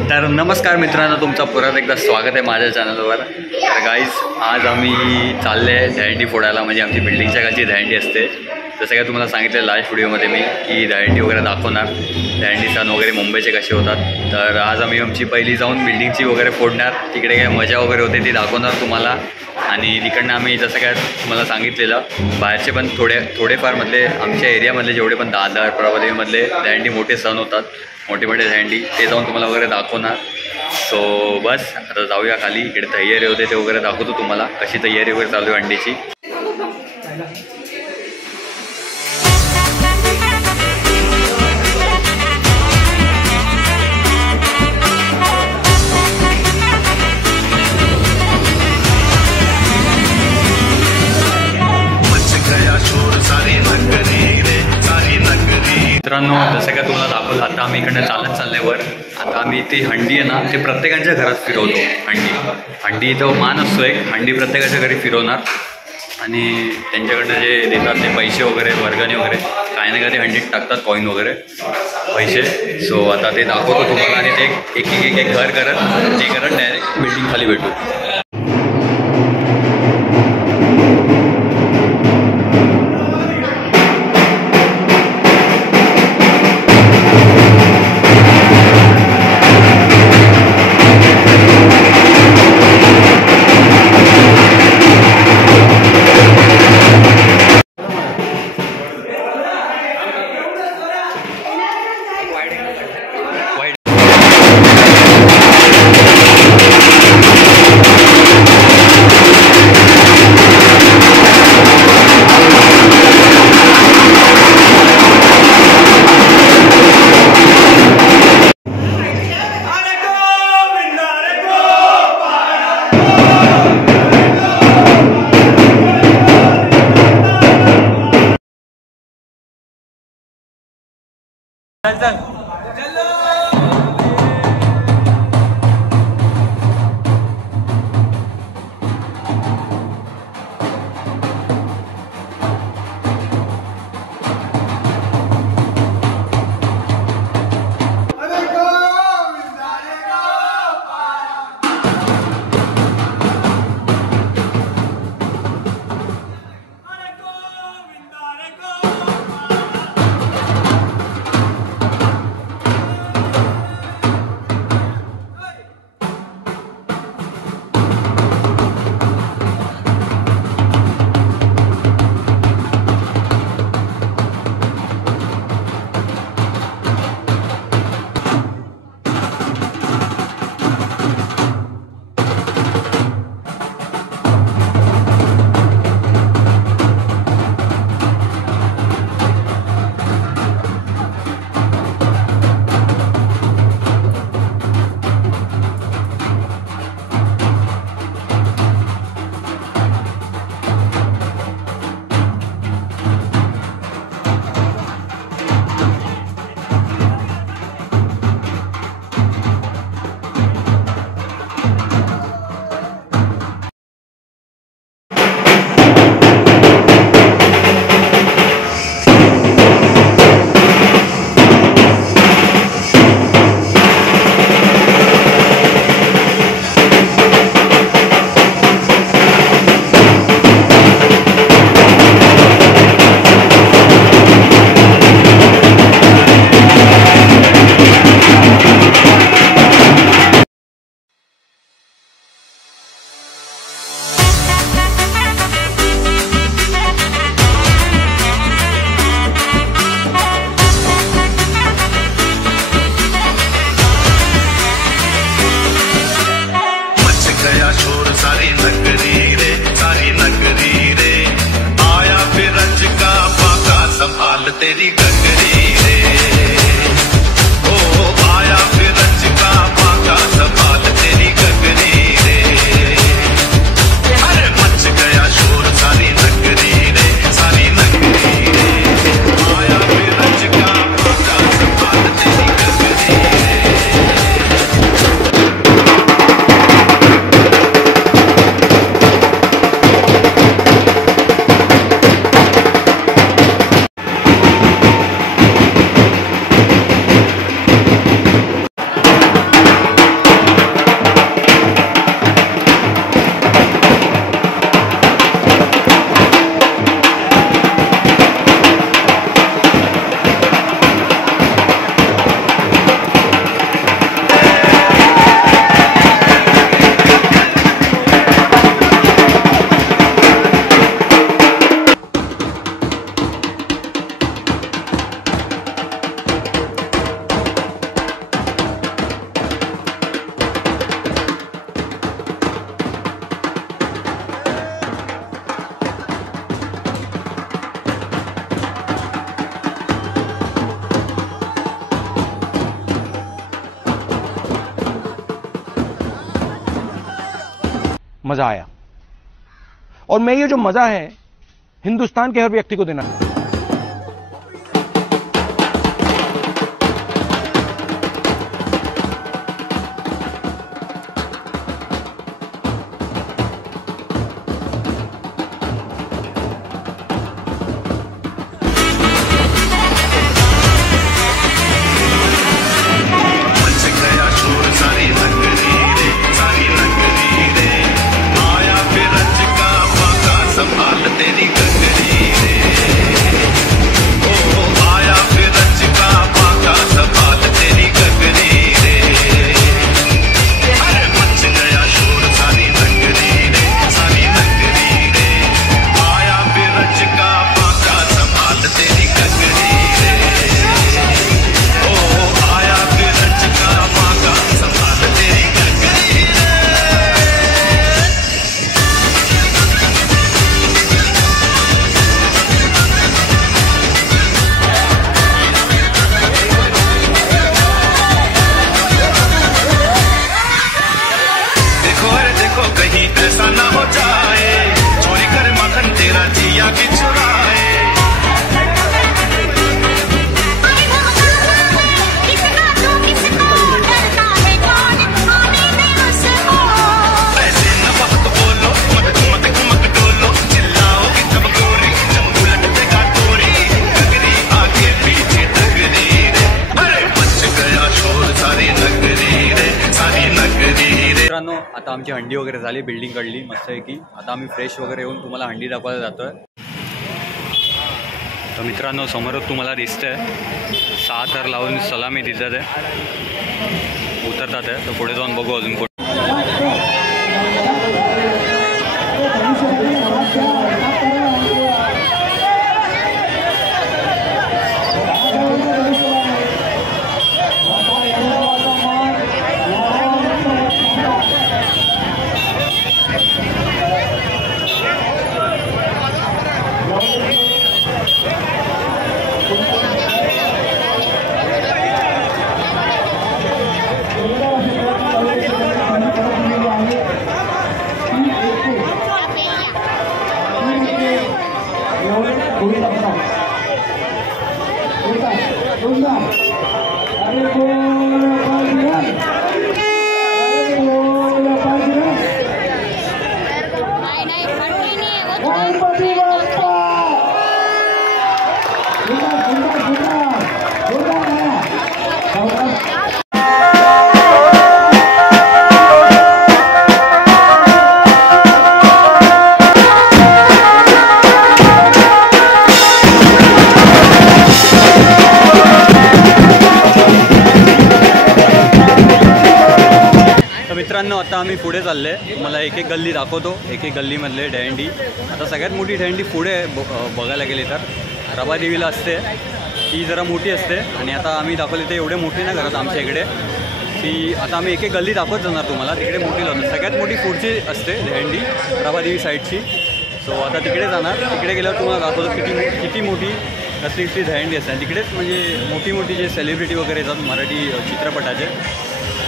तर नमस्कार मित्रांनो, तुमचं परत एकदा स्वागत आहे माझ्या चॅनलवर। तर गाईज, आज आम्ही चालले आहे दहीहंडी फोडायला। म्हणजे आमची बिल्डिंगच्या खालची दहीहंडी असते। जसं काय तुम्हाला सांगितलं लास्ट व्हिडिओमध्ये मी की दहीहंडी वगैरे दाखवणार, दहीहंडी सण वगैरे मुंबईचे कसे होतात। तर आज आम्ही आमची पहिली जाऊन बिल्डिंगची वगैरे फोडणार, तिकडे काय मजा वगैरे होते ती दाखवणार तुम्हाला। आणि तिकडनं आम्ही जसं काय तुम्हाला सांगितलेलं, बाहेरचे पण थोडेफार मधले आमच्या एरियामधले जेवढे पण दादर प्रभादेवीमधले दहीहंडी मोठे सण होतात, मोठे दहीहंडी, ते जाऊन तुम्हाला वगैरे दाखवणार। सो बस आता जाऊया खाली। इकडे तयारी होते ते वगैरे दाखवतो तुम्हाला, कशी तयारी वगैरे चालू आहे हंडीची। मित्रांनो, जसं काय तुम्हाला दाखवलं, आता आम्ही इकडनं चालत वर। आता आम्ही ती हंडी आहे ना, ते प्रत्येकाच्या घरात फिरवतो। हंडी तो मान असतो एक, हंडी प्रत्येकाच्या घरी फिरवणार आणि त्यांच्याकडनं जे देतात ते पैसे वगैरे, वर्गणी वगैरे काही ना काही ते हंडीत टाकतात, कॉईन वगैरे पैसे। सो आता ते दाखवतो तुम्हाला आणि ते एक घर करत डायरेक्ट बिल्डिंग खाली भेटू। मजा आया। और मैं ये जो मजा है हिंदुस्तान के हर व्यक्ति को देना। आता आमची हंडी वगैरे झाली, बिल्डिंग काढली मस्त आहे की आता आम्ही फ्रेश वगैरे येऊन तुम्हाला हंडी दाखवायला जातोय। तर मित्रांनो समोरच तुम्हाला दिसतंय 6 थर लावून सलामी दिसत आहे, उतरतात आहे। तर पुढे जाऊन बघू अजून कोण। मित्रांनो आता आम्ही पुढे चालले, मला एक एक गल्ली दाखवतो, एक एक गल्लीमधले दहीहंडी। आता सगळ्यात मोठी दहीहंडी पुढे बघायला गेली तर रबादेवीला असते, ती जरा मोठी असते। आणि आता आम्ही दाखवली ते एवढे मोठी नाही करत आमच्या इकडे, ती आता आम्ही एक एक गल्ली दाखवत जाणार तुम्हाला, तिकडे मोठी लावतो। सगळ्यात मोठी पुढची असते दहीहंडी रबादेवी साईडची। सो आता तिकडे जाणार, तिकडे गेल्यावर तुम्हाला दाखवतो किती मोठी कसली दहीहंडी असते। आणि तिकडेच म्हणजे मोठी मोठी जे सेलिब्रिटी वगैरे येतात मराठी चित्रपटाचे,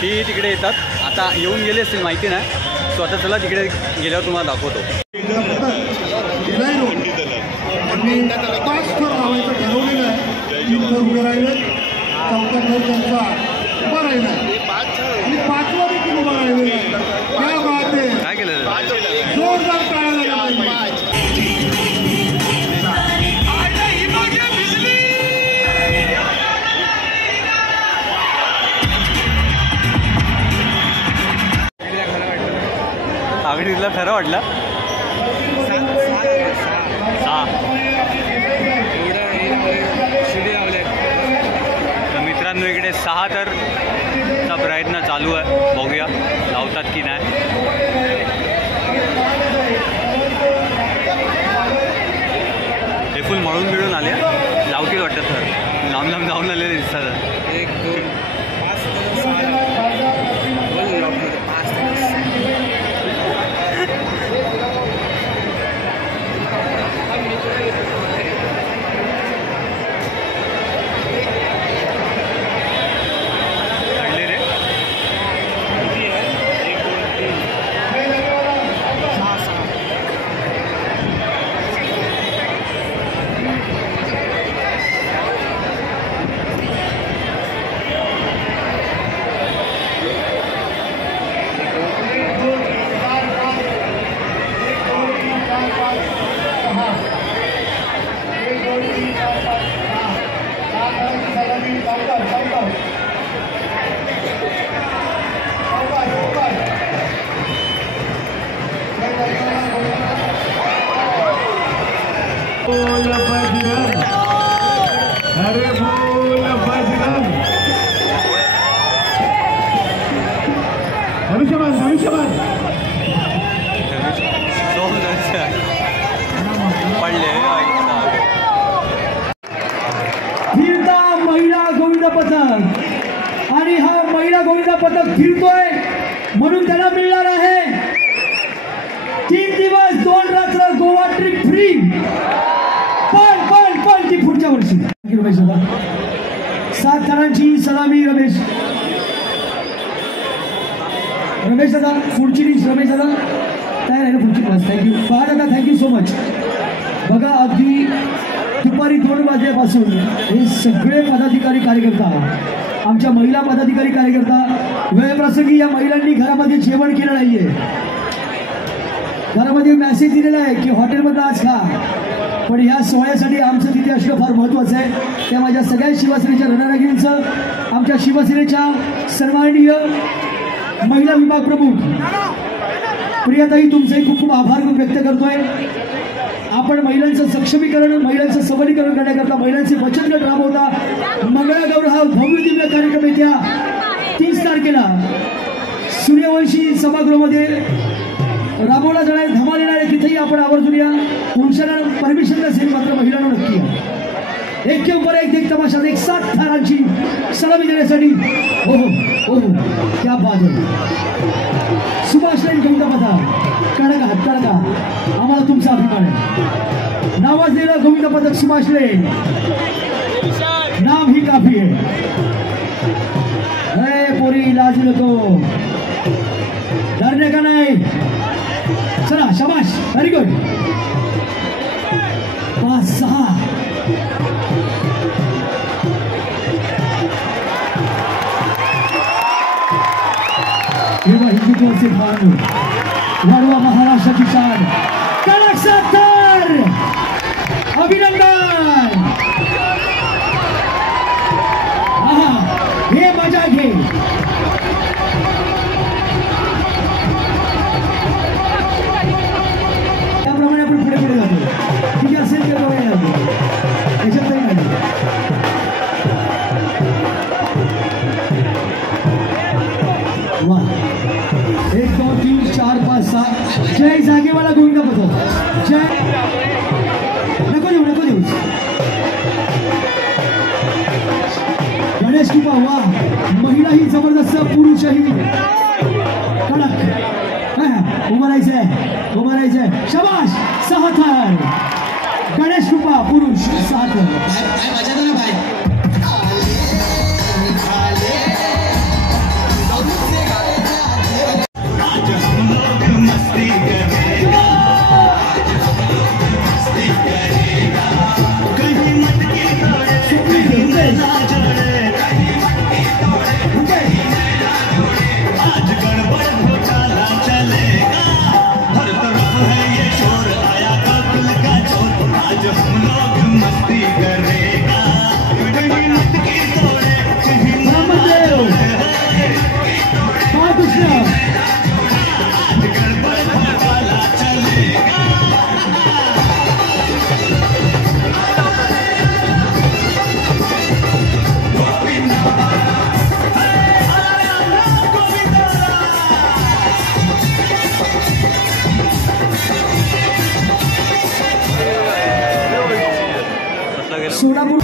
ती तिकडे येतात। आता येऊन गेले असतील माहिती नाही, सो आता चला तिकडे गेल्यावर तुम्हाला दाखवतो। काय केलं आगडीला खरं वाटलं। तर मित्रांनो इकडे 6 थरचा प्रयत्न चालू आहे, बघूया लावतात की नाही। हे फुल मळून मिळून आले, लावतील वाटतं थर, लांब लांब जाऊन आलेले दिसतात। 1 2 5 6 पडले फिरता महिला गोविंद पथक आणि हा महिला गोविंद पथक फिरतोय म्हणून त्याला मिळणार आहे 3 दिवस 2 रात्र गोवा ट्रिप फ्री पण ती पुढच्या वर्षी रमेश दादा 7 जणांची सलामी रमेश दादा पुढची लिस्ट रमेश दादा तयार आहे ना पुढची क्लास थँक्यू दादा थँक्यू सो मच बघा अगदी दुपारी 2 वाजल्यापासून हे सगळे पदाधिकारी कार्यकर्ता आमच्या महिला पदाधिकारी कार्यकर्ता वेळप्रसंगी या महिलांनी घरामध्ये जेवण केलं नाहीये घरामध्ये मेसेज दिलेला आहे की हॉटेलमधून आज खा पण ह्या सोहळ्यासाठी आमचं तिथे असणं फार महत्त्वाचं आहे त्या माझ्या सगळ्या शिवसेनेच्या रणरागिणींचं आमच्या शिवसेनेच्या सन्माननीय महिला विभाग प्रमुख प्रियाताई तुमचंही खूप खूप आभार व्यक्त करतोय आपण महिलांचं सक्षमीकरण महिलांचं सबलीकरण करण्याकरता महिलांचे बचत गट राबवता मंगळागौर हा भव्य दिव्य कार्यक्रम येत्या 30 तारखेला सूर्यवंशी सभागृहामध्ये राबवला जाणार धमाल येणार आहे तिथेही आपण आवर्जून या पुरुषांना परमिशन नसेल मात्र महिलांना नक्की या एक के ऊपर एक तमाशा एक 7 थारांची सलामी देण्यासाठी हो क्या बात आहे सुभाष लाईन गोविंद पथक कडका आम्हाला तुमचा अभिमान आहे नावाजलेला गोविंद पथक सुभाष लाईन नाम ही काफी है पोरी लाज नको डरने का नाही चला शाबाश व्हेरी गुड 5-6 हिंदुत्वाचे भान वाढवा महाराष्ट्राची शान कडक 70 अभिनंदन हे मजा घे त्याप्रमाणे आपण पुढे जातो ठीक असेल त्याप्रमाणे त्याच्यात काही नाही वा 1 2 3 4 5 6 जय जागेवाला गोविंद पथक जय नको देऊ गणेश कृपा वा महिलाही जबरदस्त पुरुषही कडक उभं राहायचंय शाबाश 6 थार गणेश कृपा पुरुष 6 थार सोलापूर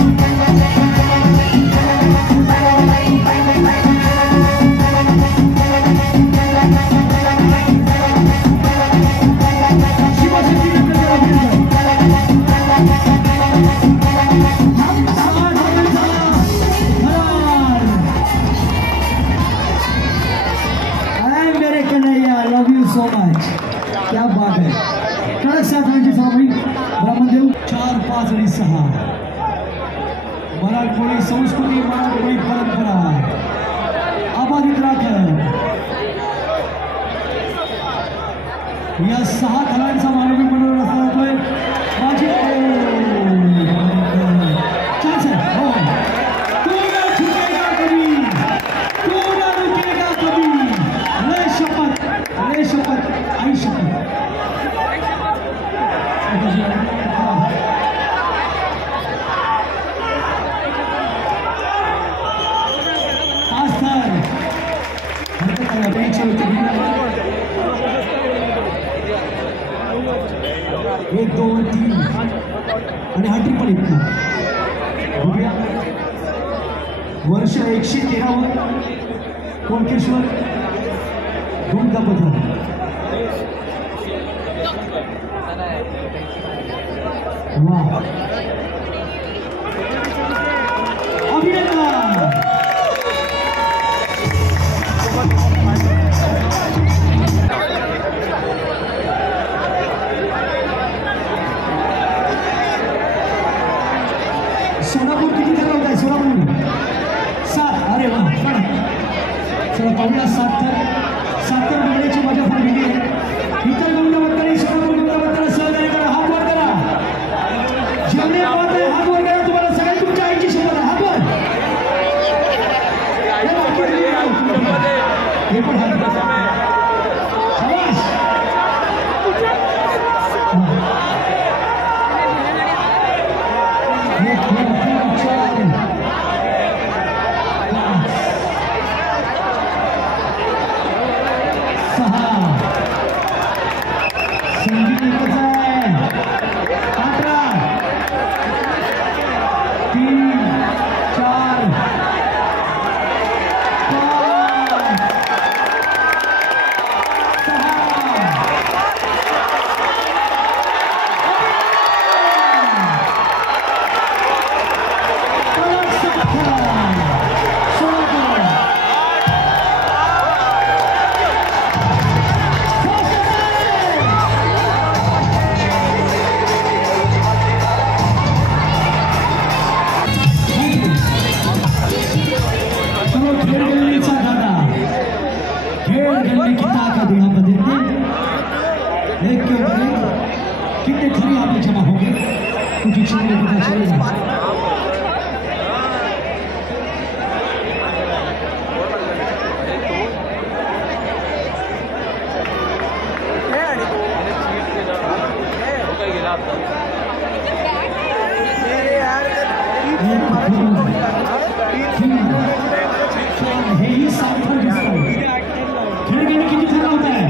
मेरे Kanhaiya love you so much क्या बात है कडक 7 जणांची सलामी ब्राह्मणदेव 4 5 आणि 6 मराठमोळी संस्कृती मराठमोळी परंपरा अबाधित राखत या 6 थरांचा मानवी मनोरंजन होतोय माझी शपथ आई शपथ हरकत नाही, अपेक्षा होती. 1 2 3 आणि हॅट्रिक पण इतका. बघूया वर्ष 113 कोणकेश्वर गुंडा पथक. वा अभिनंदन. सोलापूर किती ठरवत आहे? सोलापूर 7. अरे वा, चला पाहूया. 7 गवण्याची मजा फार वेगळी आहे. इतर गवण्याबद्दल सोलापूर गवण्याबद्दल सहकार्य करा. हात वर करा. जेवढे पाहत आहे हात वर करा. तुम्हाला सगळ्या तुमच्या आईची शपथ आहे. हात वर. हे पण हात वर. शाबास. कितने खड़े यहाँ पे जमा होंगे कुछ ही क्षण में पता चलेगा. हे ही साखर खेळ गेले किती खरा होत आहे.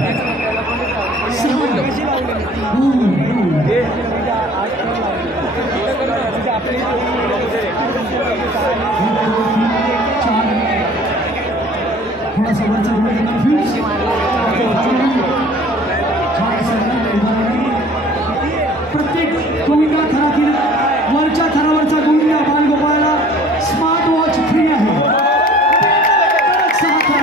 थोडासा वरचा कन्फ्यूज. प्रत्येक गोविंदा थरातील वरच्या थरावरचा गोविंदा बालगोपाळाला स्मार्ट वॉच फ्री आहे. 6 थर.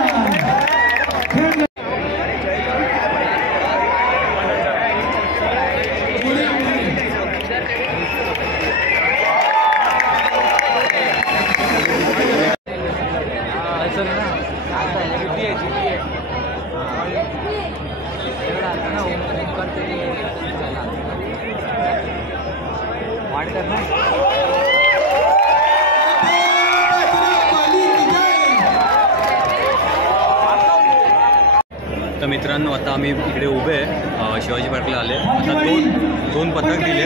तर मित्रांनो आता आम्ही इकडे उभे आहे शिवाजी पार्कला आले. आता दोन पथक दिले.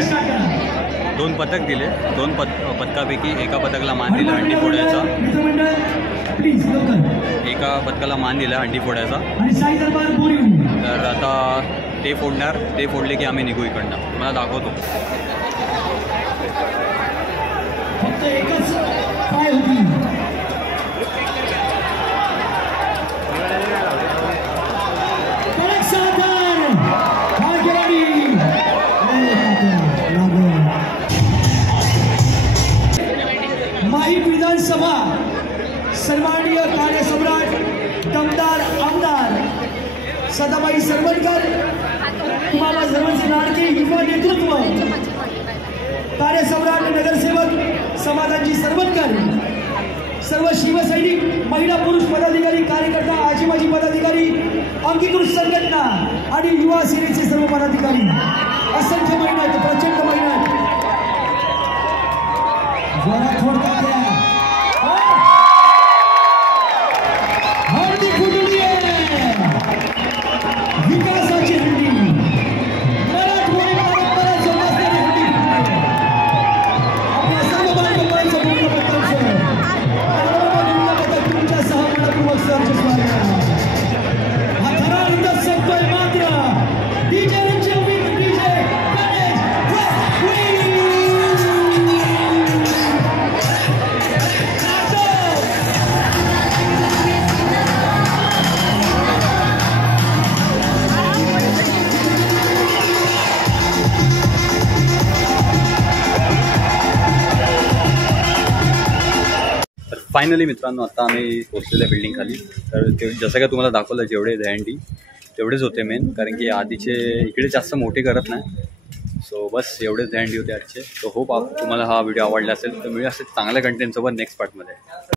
2 पथक दिले. 2 पथकापैकी एका पथकाला मान दिला हंडी फोडायचा. एका पथकाला मान दिला हंडी फोडायचा. तर आता ते फोडणार. ते फोडले की आम्ही निघू इकडनं. मला दाखवतो. फक्त एकच पाय होती. माहीम विधानसभा सन्माननीय कार्यसम्राट दमदार आमदार सदाबाई सरवणकर, तुम्हाला सर्वांचे लाडके युवा नेतृत्व, कार्यसम्राट नगरसेवक समाजाची सरवणकर, सर्व शिवसैनिक, महिला पुरुष पदाधिकारी, कार्यकर्ता, आजी माजी पदाधिकारी, अंगीकृत संघटना आणि युवा सेनेचे सर्व पदाधिकारी, असंख्य मेहनत, प्रचंड मेहनत. जरा थोडक्यात द्या. हळदी फुटली विकासाची हंडी, मराठवाडी परंपरा जोपासणारी हंडी. आपल्या सर्व बांधवांचं पूर्ण पत्रांचं तुमच्या सह मनपूर्वक सहर्ष स्वागत. फायनली मित्रांनो आता आम्ही पोहोचलेल्या बिल्डिंग खाली. तर ते जसं काय तुम्हाला दाखवलं जेवढे दहीहंडी तेवढेच होते मेन, कारण की आधीचे इकडे जास्त मोठे करत नाही. सो बस एवढेच दहीहंडी होते आजचे. सो होप तुम्हाला हा व्हिडिओ आवडला असेल. तर मिळूया असेल चांगल्या कंटेंटसोबत नेक्स्ट पार्टमध्ये.